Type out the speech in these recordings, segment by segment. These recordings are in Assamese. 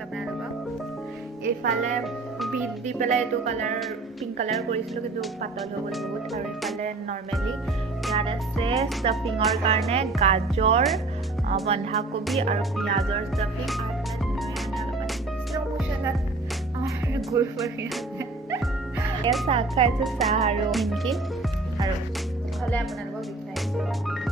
দেখাইছোঁ আপোনালোকক এইফালে বিট দি পেলাই এইটো কালাৰ পিংক কালাৰ কৰিছিলোঁ কিন্তু পাতল হৈ গ'ল বহুত আৰু এইফালে নৰ্মেলি ইয়াত আছে ষ্টাফিঙৰ কাৰণে গাজৰ বন্ধাকবি আৰু পিঁয়াজৰ ষ্টাফিং আৰু শ্ল' মোশ্যনত আমাৰ গুৰ কৰি আছে চাহ খাইছোঁ চাহ আৰু নিমকি আৰু হ'লে আপোনালোকক দেখাইছোঁ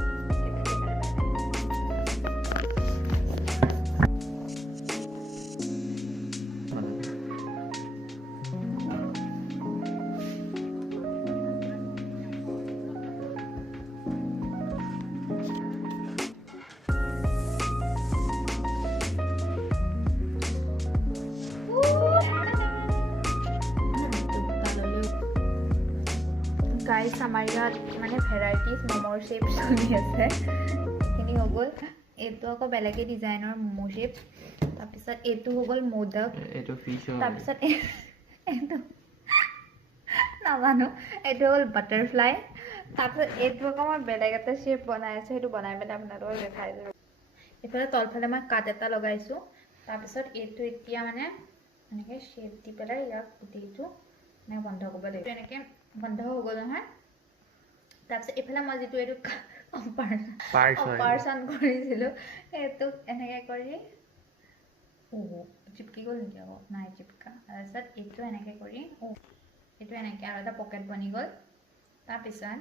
গাইছ আমাৰ ইয়াত মানে ভেৰাইটিজ ম'মৰ শ্বেপ চলি আছে এইখিনি হৈ গ'ল এইটো আকৌ বেলেগে ডিজাইনৰ ম'ম' শ্বেপ তাৰপিছত এইটো হৈ গ'ল মোদক তাৰপিছত এইটো নাজানো এইটো হ'ল বাটাৰফ্লাই তাৰপিছত এইটো আকৌ মই বেলেগ এটা শ্বেপ বনাই আছোঁ সেইটো বনাই পেলাই আপোনালোকক দেখাইছোঁ এইফালে তলফালে মই কাট এটা লগাইছোঁ তাৰপিছত এইটো এতিয়া মানে এনেকৈ শ্বেপ দি পেলাই ইয়াক গোটেইটো এনেকৈ বন্ধ কৰিব লাগিব এনেকৈ বন্ধ হৈ গ'ল নহয় তাৰপিছত এইফালে মই যিটো এইটো অপাৰেশ্যন কৰিছিলোঁ এইটোক এনেকৈ কৰি চিপকি গ'ল নেকি আকৌ নাই চিপকা তাৰপিছত এইটো এনেকৈ কৰি এইটো এনেকৈ আৰু এটা পকেট বনি গ'ল তাৰপিছত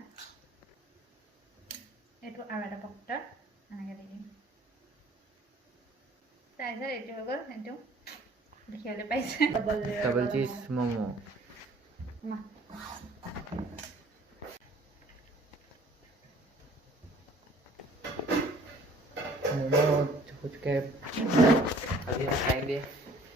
এইটো আৰু এটা পকেটত এনেকৈ দি দিম তাৰপিছত এইটো হৈ গ'ল এইটো দেখিবলৈ পাইছে ডাবল চিজ ম'ম' मोमो कुछ के अभी खाएंगे